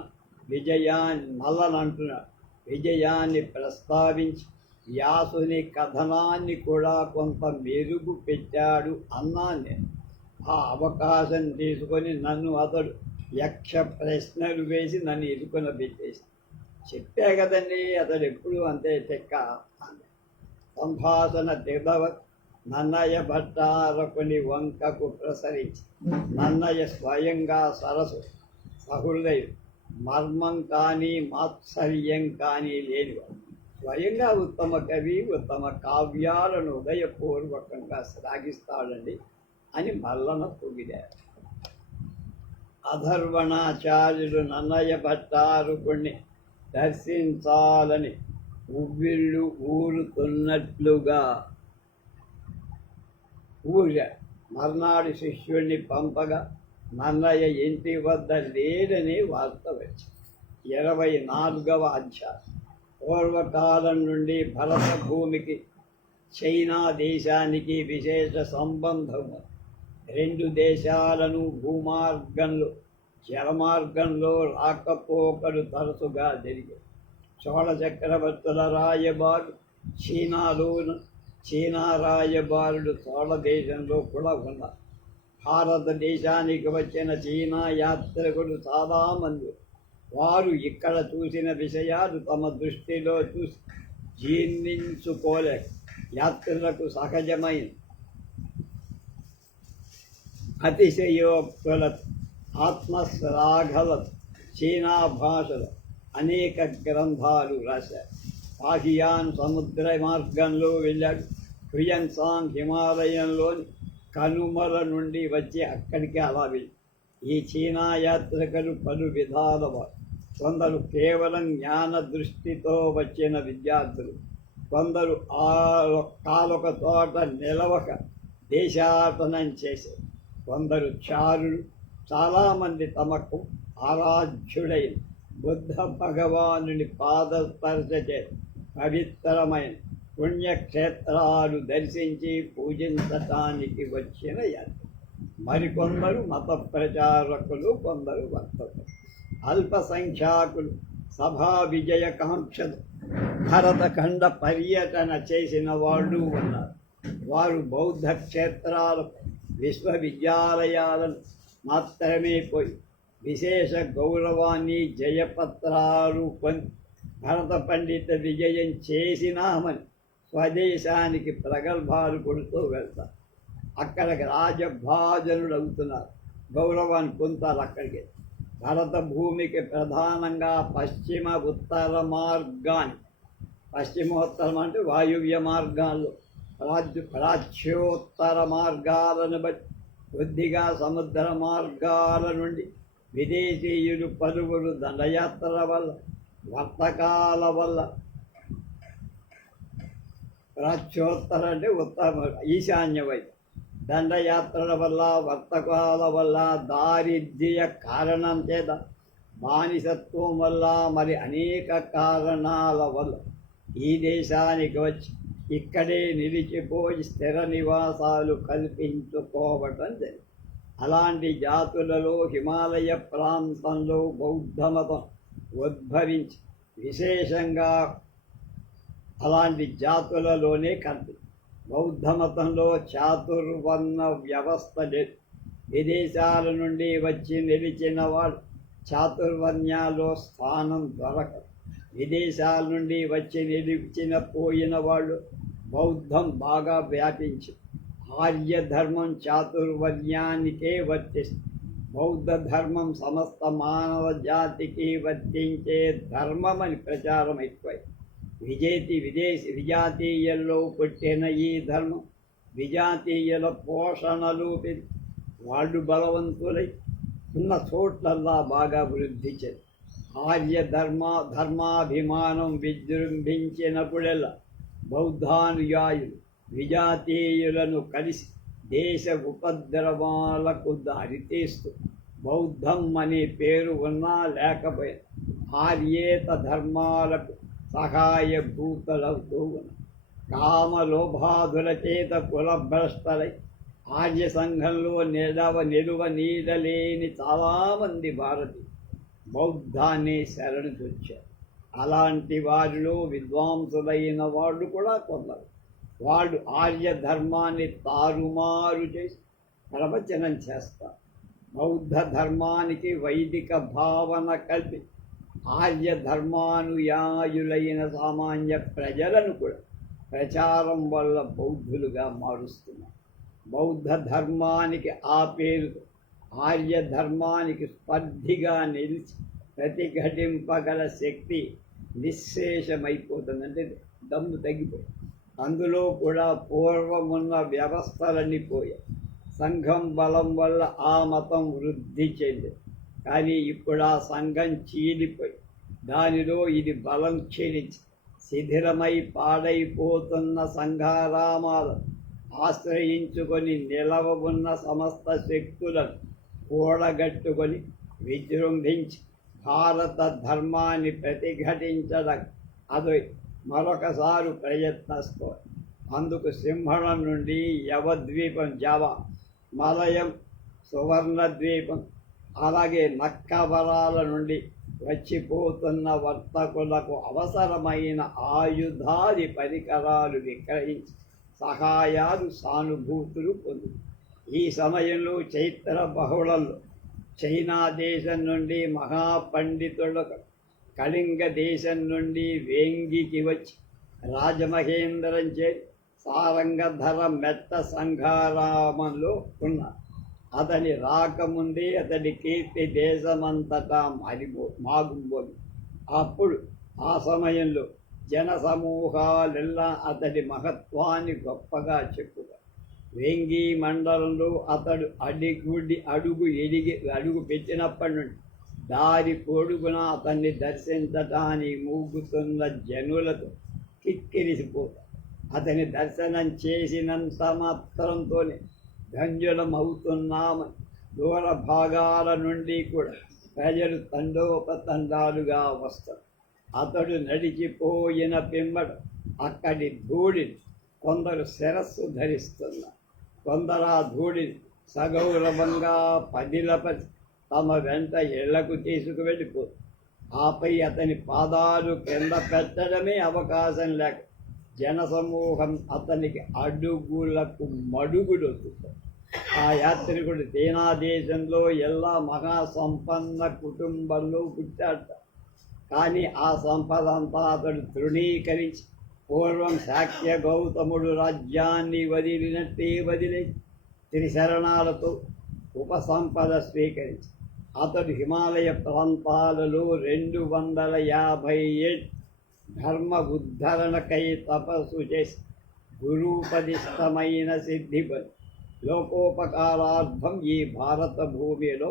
విజయాన్ని ప్రస్తావించి వ్యాసుని కథనాన్ని కూడా కొంత మెరుగు పెట్టాడు అన్నాను నేను. ఆ అవకాశం తీసుకొని నన్ను అతడు యక్ష ప్రశ్నలు వేసి నన్ను ఇరుకున పెట్టేసి చెప్పే కదండి అతడు ఎప్పుడు అంతే తెక్క అన్న. సంభాషణ తెగవ నన్నయ్య భట్టారకుని వంకకు ప్రసరించి నన్నయ్య స్వయంగా సరసు సహృదయుడు, మర్మం కానీ మాత్సర్యం కానీ లేనివాడు. స్వయంగా ఉత్తమ కవి, ఉత్తమ కావ్యాలను హృదయపూర్వకంగా శ్లాఘిస్తాడండి అని మల్లన పొగిడారు. అధర్వణాచార్యుడు నన్నయ్య భట్టారకుణ్ణి దర్శించాలని ఉవ్విళ్ళు ఊరుతున్నట్లుగా మర్నాడు శిష్యుణ్ణి పంపగా నన్నయ్య ఇంటి వద్ద లేడని వార్త వచ్చింది. 24వ అధ్యాయం. పూర్వకాలం నుండి భరత భూమికి చైనా దేశానికి విశేష సంబంధం. 2 దేశాలను భూమార్గంలో జలమార్గంలో రాకపోకలు తరచుగా జరిగాయి. చోళ చక్రవర్తుల రాయబారు చీనా రాయబారుడు చోళ దేశంలో కూడా ఉన్నారు. భారతదేశానికి వచ్చిన చీనా యాత్రికులు చాలామంది. వారు ఇక్కడ చూసిన విషయాలు తమ దృష్టిలో చూసి జీర్ణించుకోలేక యాత్రులకు సహజమైన అతిశయోక్తుల ఆత్మశ్లాఘల చీనా భాషలో అనేక గ్రంథాలు రాశారు. పాహియాన్ సముద్ర మార్గంలో వెళ్ళాడు. హ్యుయన్సాంగ్ హిమాలయంలోని కనుమల నుండి వచ్చి అక్కడికి అలా వెళ్ళి ఈ చీనా యాత్రికులు పలు విధాల వారు. కొందరు కేవలం జ్ఞాన దృష్టితో వచ్చిన విద్యార్థులు, కొందరు కాలొక తోట నిలవక దేశాటనం చేశారు, కొందరు చారులు, చాలామంది తమకు ఆరాధ్యుడైన బుద్ధ భగవానుని పాదస్పర్శ చేసి పవిత్రమైన పుణ్యక్షేత్రాలు దర్శించి పూజించటానికి వచ్చిన యాత్ర. మరికొందరు మత ప్రచారకులు, కొందరు వర్తకులు. అల్పసంఖ్యాకులు సభా విజయకాంక్షలు భరతఖండ పర్యటన చేసిన వాళ్ళు ఉన్నారు. వారు బౌద్ధ క్షేత్రాలకు, విశ్వవిద్యాలయాలను మాత్రమే పోయి విశేష గౌరవాన్ని, జయపత్రాలు పొంది భరత పండిత విజయం చేసినామని స్వదేశానికి ప్రగల్భాలు కొడుతూ వెళ్తారు. అక్కడికి రాజభాజనులు అవుతున్నారు. గౌరవాన్ని పొందుతారు. అక్కడికి భరత భూమికి ప్రధానంగా ఉత్తర మార్గాన్ని, పశ్చిమోత్తరం అంటే వాయువ్య మార్గాల్లో ప్రాచ్యోత్తర మార్గాలను బట్టి కొద్దిగా సముద్ర మార్గాల నుండి విదేశీయులు పలువురు దండయాత్ర వల్ల, వర్తకాల వల్ల, ప్రాచ్యోత్తర అంటే ఉత్తర ఈశాన్య వైపు దండయాత్రల వల్ల, వర్తకాల వల్ల, దారిద్ర్య కారణం చేత, బానిసత్వం వల్ల, మరి అనేక కారణాల వల్ల ఈ దేశానికి వచ్చి ఇక్కడే నిలిచిపోయి స్థిర నివాసాలు కల్పించుకోవటం జరిగింది. అలాంటి జాతులలో హిమాలయ ప్రాంతంలో బౌద్ధ మతం ఉద్భవించి విశేషంగా అలాంటి జాతులలోనే కనిపి బౌద్ధ మతంలో చాతుర్వర్ణ వ్యవస్థ లేదు. విదేశాల నుండి వచ్చి నిలిచిన వాడు చాతుర్వర్ణ్యాల్లో స్థానం దొరకదు. విదేశాల నుండి వచ్చి నిలిచిన పోయిన వాళ్ళు బౌద్ధం బాగా వ్యాపించి ఆర్య ధర్మం చాతుర్వర్ణ్యానికే వర్తిస్తుంది. బౌద్ధ ధర్మం సమస్త మానవ జాతికి వర్తించే ధర్మం అని ప్రచారం ఎక్కువై విజాతీయుల్లో పుట్టిన ఈ ధర్మం విజాతీయుల పోషణలు వాళ్ళు బలవంతులై ఉన్న చోట్లల్లా బాగా వృద్ధి చెంది ఆర్య ధర్మాభిమానం విజృంభించినప్పుడల్లా బౌద్ధానుయాయులు విజాతీయులను కలిసి దేశ ఉపద్రవాలకు దారితీస్తూ బౌద్ధం అనే పేరు ఉన్నా లేకపోయినా ఆర్యేత ధర్మాలకు సహాయభూతులవుతూ ఉన్న కామలోభాదుల చేత కులభ్రష్టలై ఆర్య సంఘంలో నిలువ నీడలేని చాలామంది భారతీయులు బౌద్ధాన్ని శరణు చొచ్చారు. అలాంటి వారిలో విద్వాంసులైన వాళ్ళు కూడా కొందరు. వాళ్ళు ఆర్య ధర్మాన్ని తారుమారు చేసి ప్రవచనం చేస్తారు. బౌద్ధ ధర్మానికి వైదిక భావన కల్పి ఆర్య ధర్మానుయాయులైన సామాన్య ప్రజలను కూడా ప్రచారం వల్ల బౌద్ధులుగా మారుస్తున్నారు. బౌద్ధ ధర్మానికి ఆ పేరుతో ఆర్య ధర్మానికి స్పర్ధిగా నిలిచి ప్రతిఘటింపగల శక్తి నిశ్శేషమైపోతుందంటే దమ్ము తగ్గిపోయి అందులో కూడా పూర్వమున్న వ్యవస్థలన్నీ పోయాయి. సంఘం బలం వల్ల ఆ మతం వృద్ధి చెంది, కానీ ఇప్పుడు ఆ సంఘం చీలిపోయి దానిలో ఇది బలం క్షీణించి శిథిలమై పాడైపోతున్న సంఘారామాలు ఆశ్రయించుకొని నిలవ ఉన్న సమస్త శక్తులను కూడగట్టుకొని విజృంభించి భారత ధర్మాన్ని ప్రతిఘటించడం అది మరొకసారి ప్రయత్నిస్తోంది. అందుకు సింహళం నుండి యవద్వీపం జావా, మలయం, సువర్ణద్వీపం, అలాగే నక్కవరాల నుండి వచ్చిపోతున్న వర్తకులకు అవసరమైన ఆయుధాది పరికరాలు విక్రయించి సహాయాలు సానుభూతులు పొందు. ఈ సమయంలో చైత్ర బహుళంలో చైనా దేశం నుండి మహాపండితులకు కళింగ దేశం నుండి వేంగికి వచ్చి రాజమహేంద్రం చేరి సారంగధర మెట్ట సంఘారామంలో ఉన్నారు. అతని రాకముందే అతడి కీర్తి దేశమంతటా మాగుంబోదు. అప్పుడు ఆ సమయంలో జన సమూహాలెల్లా అతడి మహత్వాన్ని గొప్పగా చెప్పుగా వేంగి మండలంలో అతడు అడుగు పెట్టినప్పటి నుండి దారి పొడుగున అతన్ని దర్శించటానికి మూగుతున్న జనులతో కిక్కిరిసిపోతారు. అతని దర్శనం చేసినంత మాత్రంతోనే ధన్యులం అవుతున్నామని దూర భాగాల నుండి కూడా ప్రజలు తండోపతండాలుగా వస్తారు. అతడు నడిచిపోయిన పిమ్మట అక్కడి ధూళిని కొందరు శిరస్సు ధరిస్తున్నారు. కొందరు ఆ ధూళిని సగౌరవంగా పదిలపరి తమ వెంట ఇళ్లకు తీసుకువెళ్ళిపోతారు. ఆపై అతని పాదాలు కింద పెట్టడమే అవకాశం లేక జనసమూహం అతనికి అడుగులకు మడుగులొత్తుతారు. ఆ యాత్రికుడు చైనా దేశంలో ఎలా మహాసంపన్న కుటుంబంలో పుట్టాడు. కానీ ఆ సంపద అంతా అతడు తృణీకరించి పూర్వం శాక్య గౌతముడు రాజ్యాన్ని వదిలినట్టే వదిలేసి త్రిశరణాలతో ఉపసంపద స్వీకరించి అతడు హిమాలయ ప్రాంతాలలో 250 ధర్మ ఉద్ధరణకై తపస్సు చేసి గురూపదిష్టమైన సిద్ధిపడి లోకోపకారార్థం ఈ భారత భూమిలో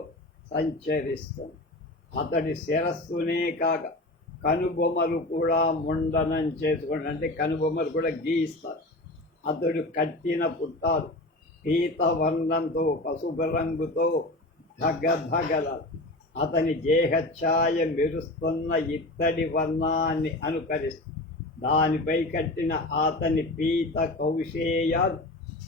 సంచరిస్తుంది. అతడి శిరస్సునే కాక కనుబొమ్మలు కూడా ముండనం చేసుకోండి, అంటే కనుబొమ్మలు కూడా గీస్తారు. అతడు కట్టిన పుట్టాలు పీతవర్ణంతో పసుపు రంగుతో ధగధగల అతని దేహఛాయ మెరుస్తున్న ఇత్తడి వర్ణాన్ని అనుకరిస్తూ దానిపై కట్టిన అతని పీత కౌశేయాలు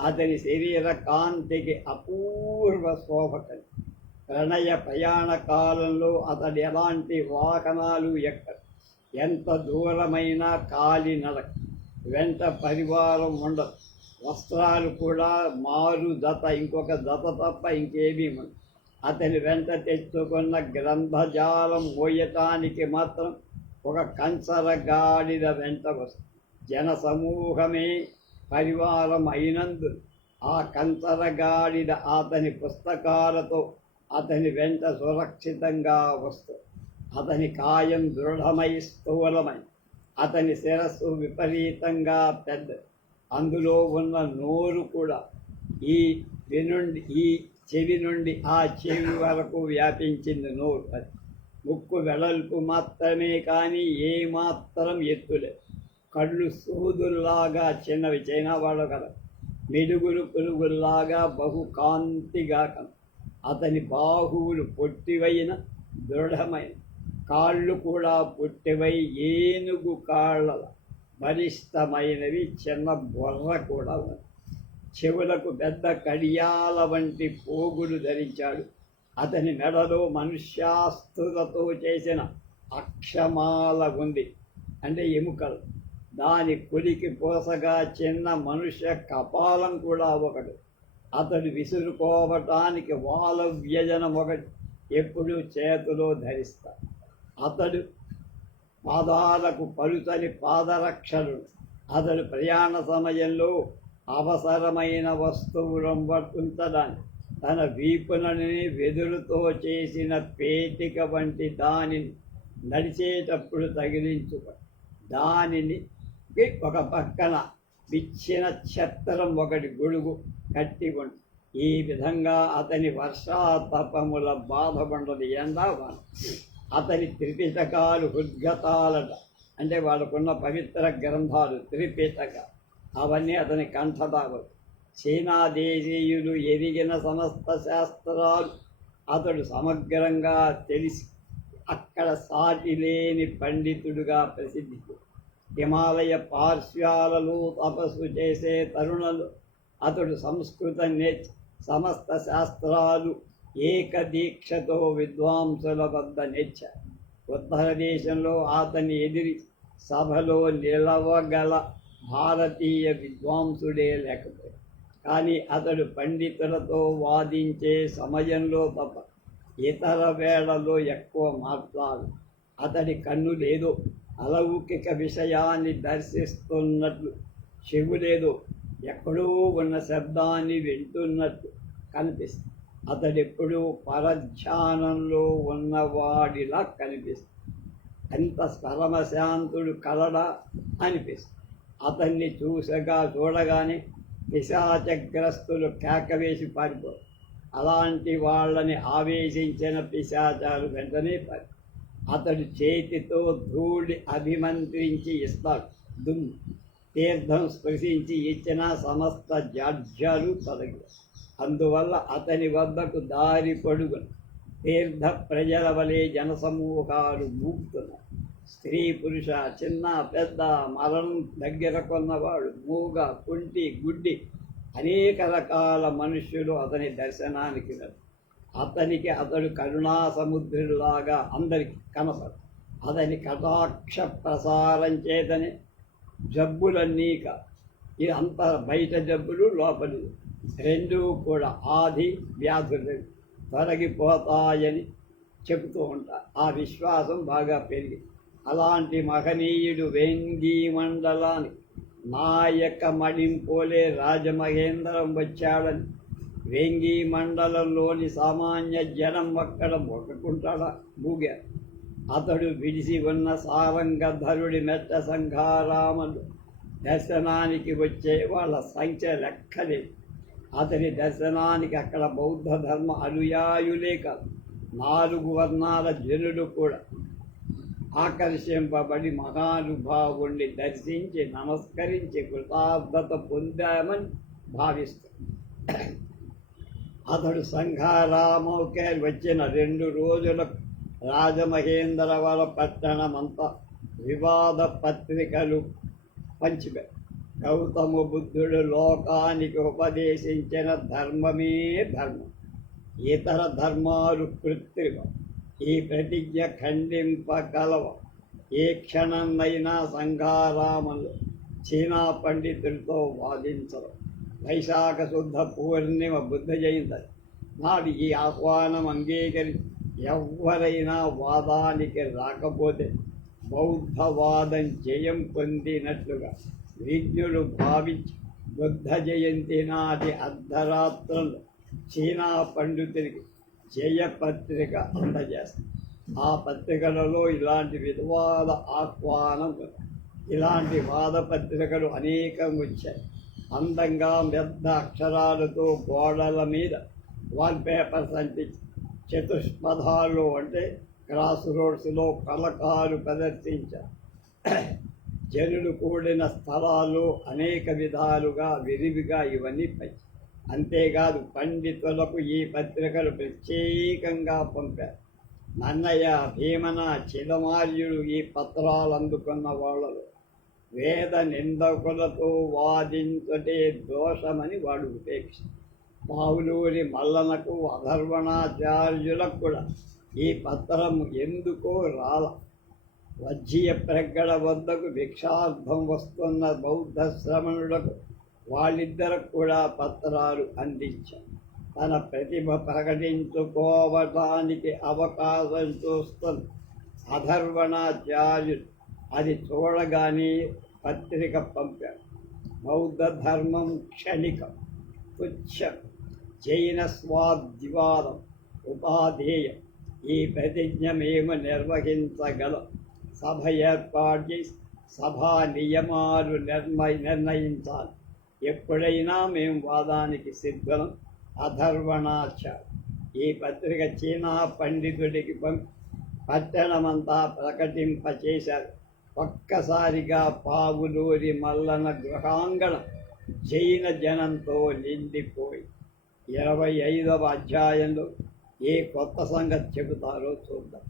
అతని శరీర కాంతికి అపూర్వ శోభ కలిగి ప్రణయ ప్రయాణ కాలంలో అతడు ఎలాంటి వాహనాలు ఎక్కడు, ఎంత దూరమైనా కాలి నడక, వెంట పరివారం ఉండదు, వస్త్రాలు కూడా మారు జత, ఇంకొక జత తప్ప ఇంకేమీ ఉండదు. అతని వెంట తెచ్చుకున్న గ్రంథజాలం మోయటానికి మాత్రం ఒక కంచర గాడిద వెంట వస్తుంది. జన సమూహమే పరివారం అయినందు ఆ కంచర గాడిద అతని పుస్తకాలతో అతని వెంట సురక్షితంగా వస్తుంది. అతని కాయం దృఢమై స్థూలమై, అతని శిరస్సు విపరీతంగా పెద్ద, అందులో ఉన్న నోరు కూడా ఈ చెవి నుండి ఆ చెవి వరకు వ్యాపించింది నోరు. అది ముక్కు వెడల్పు మాత్రమే కానీ ఏమాత్రం ఎత్తులేదు. కళ్ళు సూదుల్లాగా చిన్నవి, చైనా వాళ్ళు కదా, మెరుగులు పురుగుల్లాగా బహుకాంతిగా కను. అతని బాహువులు పొట్టివైన దృఢమైన, కాళ్ళు కూడా పొట్టివై ఏనుగు కాళ్ళ బలిష్టమైనవి, చిన్న బొర్ర కూడా ఉంది. చెవులకు పెద్ద కడియాల వంటి పోగులు ధరించాడు. అతని మెడలో మనుష్యాస్తులతో చేసిన అక్షమాల ఉంది, అంటే ఎముకలు. దాని కొలికి పోసగా చిన్న మనుష్య కపాలం కూడా ఒకటి. అతడు విసురుకోవటానికి వాల వ్యజనం ఒకటి ఎప్పుడూ చేతిలో ధరిస్తాడు. అతడు పాదాలకు పలుచని పాదరక్షలు. అతడు ప్రయాణ సమయంలో అవసరమైన వస్తువులను ఉంచడానికి తన వీపులని వెదురుతో చేసిన పేటిక వంటి దానిని నడిచేటప్పుడు తగిలించుకో. దానిని ఒక పక్కన విచ్చిన ఛత్రం ఒకటి గొడుగు కట్టి ఉంది. ఈ విధంగా అతని వర్షాతపముల బాధపడ్డది ఎండావాన. అతని త్రిపిటకాలు హృద్గతాలట, అంటే వాళ్ళకున్న పవిత్ర గ్రంథాలు త్రిపిటక, అవన్నీ అతని కంఠదాలు. చీనా దేశీయులు ఎదిగిన సమస్త శాస్త్రాలు అతడు సమగ్రంగా తెలిసి అక్కడ సాటి లేని పండితుడుగా ప్రసిద్ధి. హిమాలయ పార్శ్వాలలో తపస్సు చేసే తరుణలు అతడు సంస్కృతం నేర్చి సమస్త శాస్త్రాలు ఏకదీక్షతో విద్వాంసుల వద్ద నేర్చారు. ఉత్తర దేశంలో అతన్ని ఎదిరి సభలో నిలవగల భారతీయ విద్వాంసుడే లేకపోయాడు. కానీ అతడు పండితులతో వాదించే సమయంలో తప్ప ఇతర వేళలో ఎక్కువ మాట్లాడు. అతడి కన్నులేదో అలౌకిక విషయాన్ని దర్శిస్తున్నట్లు, చెవులేదో ఎక్కడో ఉన్న శబ్దాన్ని వింటున్నట్టు కనిపిస్తుంది. అతడెప్పుడూ పరధ్యానంలో ఉన్నవాడిలా కనిపిస్తుంది. అంత పరమశాంతుడు కలడా అనిపిస్తుంది. అతన్ని చూడగానే పిశాచగ్రస్తులు కేకవేసి పారిపోరు. అలాంటి వాళ్ళని ఆవేశించిన పిశాచాలు వెంటనే పారి అతడు చేతితో ధూళి అభిమంత్రించి ఇస్తాడు. దుమ్ము తీర్థం స్పృశించి ఇచ్చిన సమస్త జాడ్యాలు తొలగి. అందువల్ల అతని వద్దకు దారి పొడుగున తీర్థ ప్రజల వలె జనసమూహాలు మూగుతున్నారు. స్త్రీ పురుష, చిన్న పెద్ద, మరణం దగ్గర కొన్నవాడు, మూగ, కుంటి, గుడ్డి, అనేక రకాల మనుష్యులు అతని దర్శనానికి అతనికి అతడు కరుణా సముద్రులాగా అందరికి కనపడు. అతని కటాక్ష ప్రసారం చేతనే జబ్బులన్నీ ఇది అంత బయట జబ్బులు లోపలి రెండూ కూడా ఆది వ్యాధులు తొలగిపోతాయని చెబుతూ ఉంటారు. ఆ విశ్వాసం బాగా పెరిగి అలాంటి మహనీయుడు వేంగి మండలానికి నాయక మడింపోలే రాజమహేంద్రం వచ్చాడని వేంగి మండలంలోని సామాన్య జనం అక్కడ మొక్కుకుంటాడా మూగారు. అతడు విడిసి ఉన్న సారంగధరుడి మెట్ట సంఘారాములు దర్శనానికి వచ్చే వాళ్ళ సంఖ్య లెక్కలేదు. అతని దర్శనానికి అక్కడ బౌద్ధ ధర్మ అనుయాయులే కాదు, 4 వర్ణాల జనులు కూడా ఆకర్షింపబడి మహానుభావుణ్ణి దర్శించి నమస్కరించి కృతార్థత పొందామని భావిస్తారు. అతడు సంఘారామౌకే వచ్చిన 2 రోజులకు రాజమహేంద్రవర పట్టణమంతా వివాద పత్రికలు పంచిపె. గౌతమ బుద్ధుడు లోకానికి ఉపదేశించిన ధర్మమే ధర్మం, ఇతర ధర్మాలు కృత్రిమం. ఈ ప్రతిజ్ఞ ఖండింపగలవ. ఏ క్షణంనైనా సంఘారామంలో చీనా పండితులతో వాదించరు. వైశాఖ శుద్ధ పూర్ణిమ బుద్ధ జయంతి నాడు ఈ ఆహ్వానం అంగీకరించి ఎవరైనా వాదానికి రాకపోతే బౌద్ధవాదం జయం పొందినట్లుగా విజ్ఞులు భావించి బుద్ధ జయంతి నాటి అర్ధరాత్రంలో చీనా పండితుడికి జయపత్రిక అందజేస్తారు. ఆ పత్రికలలో ఇలాంటి వివాద ఆహ్వానం, ఇలాంటి వాద పత్రికలు అనేకం వచ్చాయి. అందంగా పెద్ద అక్షరాలతో గోడల మీద వాల్పేపర్స్ అంటించి చతుష్పథాలు అంటే క్రాస్ రోడ్స్లో ఫలకాలు ప్రదర్శించారు. జనులు కూడిన స్థలాలు అనేక విధాలుగా విరివిగా ఇవన్నీ పంచి. అంతేకాదు పండితులకు ఈ పత్రికలు ప్రత్యేకంగా పంపారు. నన్నయ్య, భీమన, చిదమార్యుడు ఈ పత్రాలు అందుకున్న వాళ్ళలో వేద నిందకులతో వాదించటే దోషమని వాడు ఉపేక్షించాడు. పావులూరి మల్లనకు, అధర్వణాచార్యులకు కూడా ఈ పత్రం ఎందుకో రాల. వజ్జీయ ప్రగ్గడ వద్దకు భిక్షార్థం వస్తున్న బౌద్ధ శ్రమణులకు వాళ్ళిద్దరికి కూడా పత్రాలు అందించారు. తన ప్రతిభ ప్రకటించుకోవటానికి అవకాశం చూస్తున్న అధర్వణాచార్యుడు అది చూడగానే పత్రిక పంపాడు. బౌద్ధ ధర్మం క్షణికం, తుచ్చం, జైన స్వాద్వివాదం ఉపాధేయం. ఈ ప్రతిజ్ఞ మేము నిర్వహించగలం. సభ ఏర్పాటు చేసి సభా నియమాలు నిర్ణయించాలి. ఎప్పుడైనా మేము వాదానికి సిద్ధం. అధర్వణాచార్య ఈ పత్రిక చీనా పండితుడికి పంపి పట్టణమంతా ప్రకటింపచేశారు. ఒక్కసారిగా పావులూరి మల్లన గృహాంగణం జైన జనంతో నిండిపోయి 25వ అధ్యాయంలో ఏ కొత్త సంగతి చెబుతారో చూద్దాం.